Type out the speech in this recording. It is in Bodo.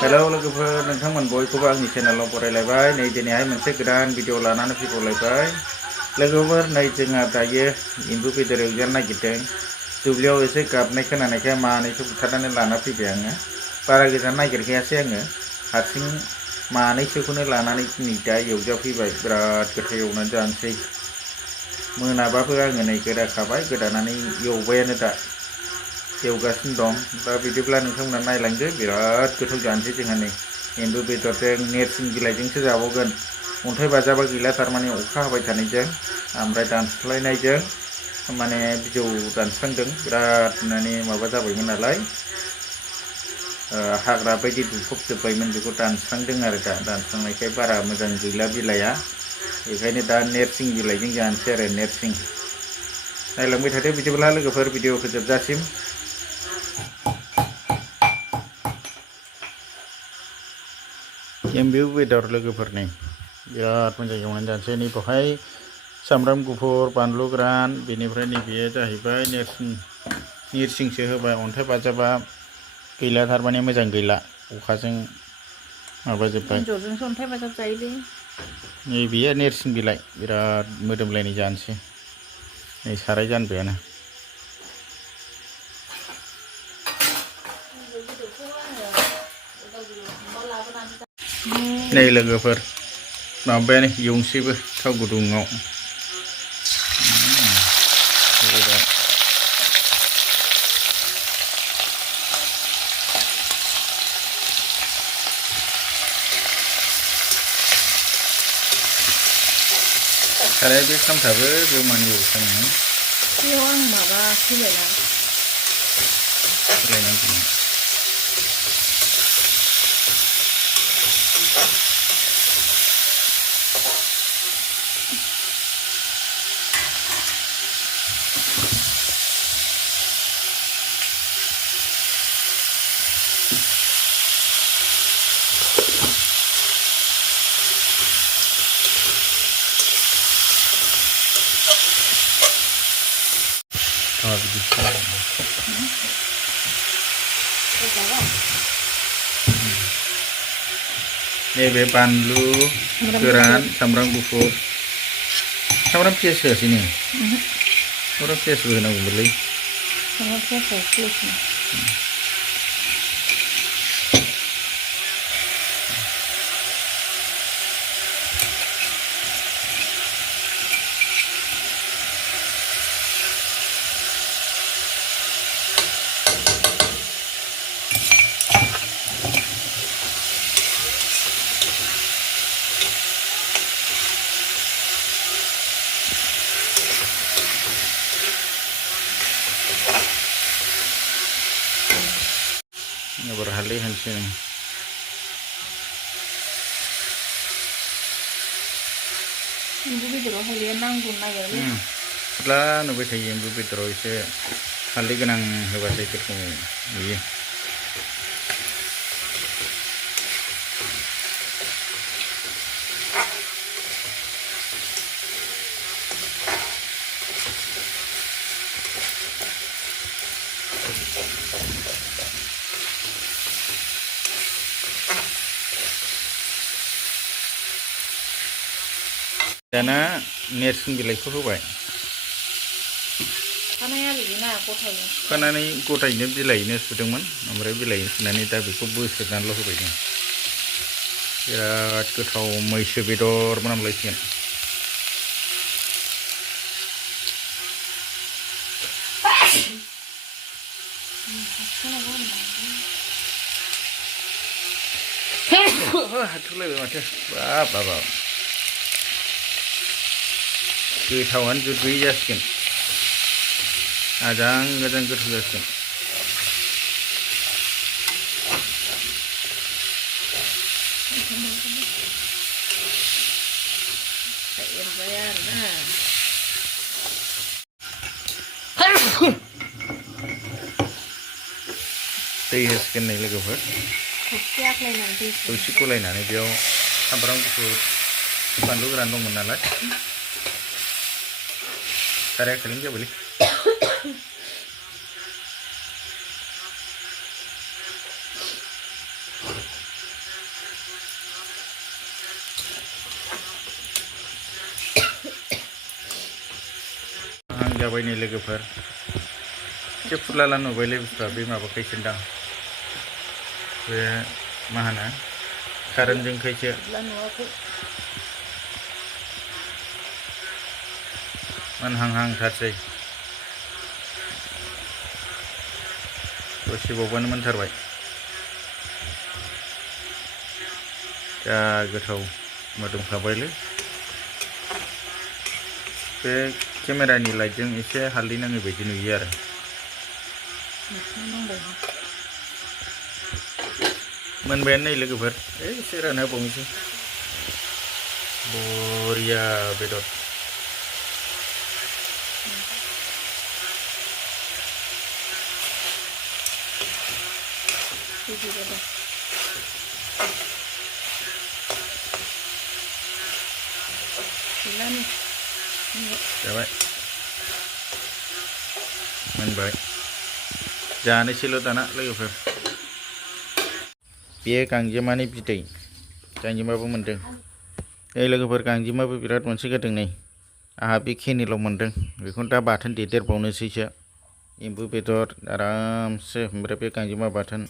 हेलौ लोगोफोर नोंथांमोन बयखौबो आंनि चेनेलाव बरायलायबाय नै दिनैहाय मोनसे गोदान भिडिअ लानानै फैबावलायबाय लोगोफोर नै जोंहा दायो एम्बु बेदर एवजानो नागिरदों दुब्लियाव एसे गाबनाय खोनानायखाय मानैसो बुथारनानै लाना फैबाय आङो बारा गोजान नागिरखायासै आङो हारसिं मानैसोखौनो लानानै दिनै दा एवजाफैबाय बिराद गोथाव एवनानै जानोसै मोनाबाबो आङो नै गोदाखाबाय गोदानानै एवबायानो दा एवगासिनो दं दा बिदिब्ला नोंथांमोना नायलांदो बिराद गोथाव जानोसै जोंहा नै एम्बु बेदरजों नेरसिं बिलाइजोंसो जाबावगोन अन्थाइ बाजाबा गैला थारमाने अखा हाबाय थानायजों ओमफ्राय दानस्लायनायजों माने बिजौ दानस्रांदों बिराद माने माबा जाबायमोन नालाय हाग्रा बायदि दुफबजोब्बायमोन बेखौ दानस्रांदों आरो दा दानस्रांनायखाय बारा मोजां गैला बिलाइआ बेखायनो दा नेरसिं बिलाइजों जानोसै आरो नेरसिं नायलांबाय थादो बिदिब्ला लोगोफोर भिडिअखौ जोबजासिम एम्बु बेदर लोगोफोरनि बिराद मोजां एवनानै जानोसै नै बेवहाय सामब्राम गुफुर बानलु गोरान बेनिफ्राय नैबेयो जाहैबाय नेरसिंसो होबाय अन्थाइ बाजाबा गैला थारमाने मोजां गैला अखाजों माबाजोब्बाय एन्जरजोंसो अन्थाइ बाजाब जायोलै नैबेयो नेरसिं बिलाइ बिराद मोदोमलायनाय जानोसै नै साराय जानबायानो नै लोगोफोर माबायानो एवनोसैबो थाव गुदुङाव साराया बे खामथाबो बेयाव मानो एवखानाङो बेयाव आं माबा फैबायना सोलायनांगौ नैबे बानलु गोरान सामब्राम गुफुर सामब्राम पियास होआसै नोङो सामब्राम पियासबो होनांगौमोनलै सामब्राम पियासआ एबार हालदै होनोसै एम्बु बेदराव हालदैया नांगौ नागिरलै फुदला नुबाय थायो एम्बु बेदराव एसे हालदै गोनां होबासो गोथाव नुयो दाना नेरसिं बिलाइखौ होबाय खानानै गथायैनो बिलाइनो सुदोंमोन ओमफ्राय बिलाइनो सुनानै दा बेखौ बोस्रोदनानैल' होबाय जों बिराद गोथाव मैसो बेदर मोनामलायसिगोन हाथुलायबाय माथो बाब बाब बाब गोथावानो जुद गैयै जासिगोन आजां गाजां गोथाव जासिगोन दै होसिगोन नै लोगोफोर थौसि गलायनानै बेयाव सामब्राम गुफुर बानलु गोरान दंमोन नालाय साराया खालिनो जाबायलै जाबाय नै लोगोफोर एसे फुरलाला नुबायलै बुस्थुआ बे माबाखायसोदां बे मा होनो कारेन्टजोंखायसो फुरला नुवाखै मोनहांहांथारसै दसेबावबानो मोनथारबाय जा गोथाव मोदोमखाबायलै बे केमेरानि लाइटजों एसे हालदै नाङै बायदि नुयो आरो मोनबायानो नै लोगोफोर एसे रानहोबावनोसै बरिया बेदर जाबाय मोनबाय जानोसैल' दाना लोगोफोर बेयो गांजेमानि बिदै गांजेमाबो मोनदों नै लोगोफोर गांजेमाबो बिराद मोनसोगारदों नै आंहा बेखिनिल' मोनदों बेखौनो दा बाथोन देदेरबावनोसैसो एम्बु बेदर आरामसे ओमफ्राय बे गांजेमा बाथोन